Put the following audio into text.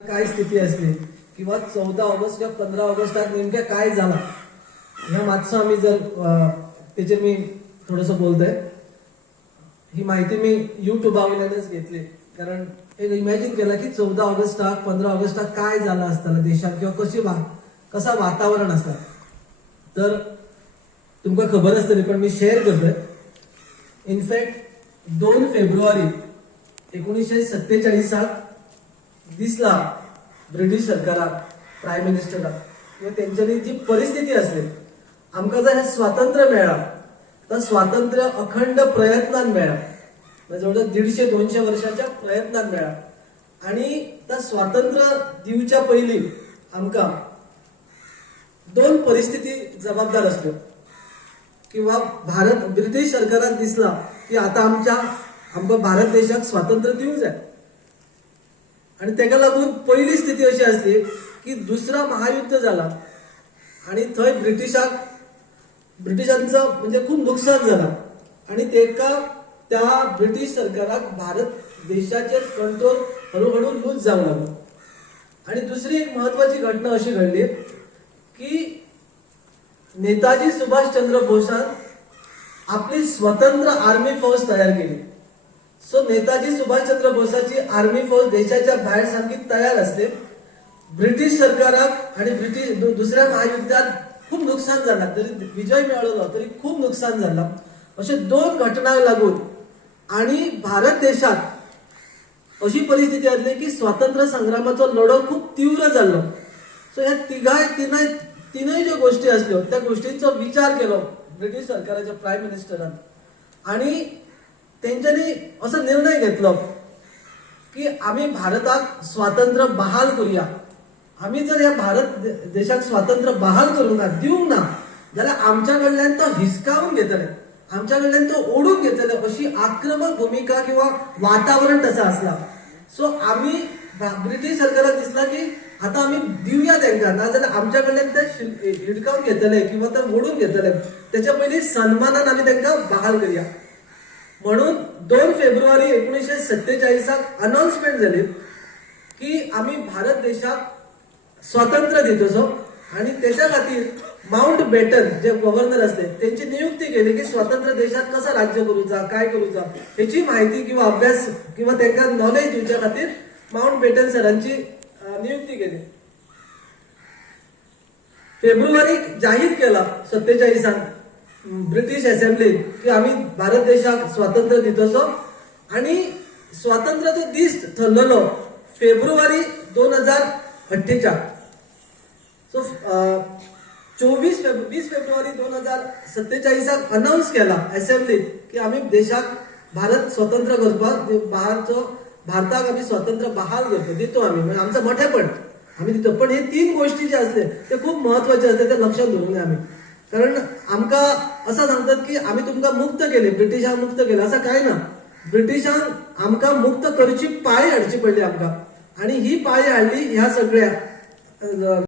काय स्थिती असली किंवा 14 ऑगस्ट किंवा 15 ऑगस्टात नेमक्या काय झाला ह्या मागचं आम्ही जर त्याचे मी थोडंसं बोलतोय. ही माहिती मी युट्यूबवरूनच घेतली, कारण एक इमॅजिन केला की 14 ऑगस्टाक 15 ऑगस्टाक काय झालं असताना देशात किंवा कसा वातावरण असता. तर तुमका खबर असतली पण मी शेअर करतोय. इनफॅक्ट 2 फेब्रुवारी 1947 दिसला ब्रिटिश सरकाराक, प्राईम मिनिस्टराक किंवा त्यांच्यानी जी परिस्थिती असली, आमका जर हे स्वातंत्र्य मेळा तर स्वातंत्र्य अखंड प्रयत्नान मेळा, जवळजवळ 150-200 वर्षाच्या प्रयत्नान मेळा. आणि त्या स्वातंत्र्य दिवच्या पयली आमका 2 परिस्थिती जबाबदार असल्यो किंवा ब्रिटिश सरकाराक दिसला की आता आमका भारत देशाक स्वातंत्र्य दिवंक जाय. आणि त्याका लागून पहिली स्थिती अशी असली की दुसरा महायुद्ध झाला आणि थंय ब्रिटिशांचं म्हणजे खूप नुकसान झालं आणि त्या ब्रिटिश सरकाराक भारत देशाचे कंट्रोल हळूहळू लूज जाऊ लागलो. आणि दुसरी एक महत्वाची घटना अशी घडली की नेताजी सुभाषचंद्र बोसान आपली स्वतंत्र आर्मी फौज तयार केली. सो नेताजी सुभाषचंद्र बोसाची आर्मी फौज देशाच्या बाहेर सारखी तयार असते. ब्रिटिश सरकाराक आणि दुसऱ्या महायुद्धात खूप नुकसान झाला, तरी विजय मिळवला तरी खूप नुकसान झाला. अशा 2 घटनांक लागून आणि भारत देशात अशी परिस्थिती असली की स्वातंत्र्य संग्रामाचा लढो खूप तीव्र झालो. सो ह्या तीनही ज्या गोष्टी असल्यो त्या गोष्टींचा विचार केलो ब्रिटिश सरकाराच्या प्राईम मिनिस्टरान. आणि त्यांच्यानी असा निर्णय घेतलो की आम्ही भारताक स्वातंत्र्य बहाल करूया. आम्ही जर या भारत देशाक स्वातंत्र्य बहाल करूंक ना, दिवंक ना, जाल्यार आमच्याकडल्यान तो हिसकावून घेतले, आमच्याकडल्यान तो ओढून घेतले, अशी आक्रमक भूमिका किंवा वातावरण तसं असला. सो आम्ही ब्रिटिश सरकाराक दिसला की आता आम्ही दिवया त्यांना, ना जाल्यार आमच्याकडल्यान ते हिडकावून घेतले किंवा ते ओढून घेतले. त्याच्या पयलीं सन्मानान आम्ही त्यांना बहाल करूया. म्हणून 2 फेब्रुवारी 1947 अनाउन्समेंट झाली की आम्ही भारत देशात स्वातंत्र्य दितोसो. आणि त्याच्या खातीर माउंट बेटन जे गव्हर्नर असते त्यांची नियुक्ती केली की स्वतंत्र देशात कसा राज्य करूचा, काय करूचा याची माहिती किंवा अभ्यास किंवा त्यांना नॉलेज दिवच्या खातीर माउंट बेटन सरांची नियुक्ती केली. फेब्रुवारी जाहीर केला 47 ब्रिटिश असेंब्ली की आम्ही भारत देशाक स्वातंत्र्य दितोसो. आणि स्वातंत्र्याचो दीस ठरलेलो फेब्रुवारी 2048. सो 20 फेब्रुवारी 2047 अनाउन्स केला असेंब्लीत की आम्ही देशाक भारत स्वतंत्र करपाक भारताक आम्ही स्वातंत्र्य बहाल करतो, दितो आम्ही, म्हणजे आमचं मोठेपण आम्ही दितो. पण हे 3 गोष्टी जे असले ते खूप महत्वाचे असते, ते लक्षात धरून घ्या आम्ही. कारण आमका असं सांगतात की आम्ही तुमका मुक्त केले, ब्रिटिशांक मुक्त केले, असं काय ना. ब्रिटिशांक आमका मुक्त करची पाळी हाडची पडली आमका. आणि ही पाळी हाडली ह्या सगळ्या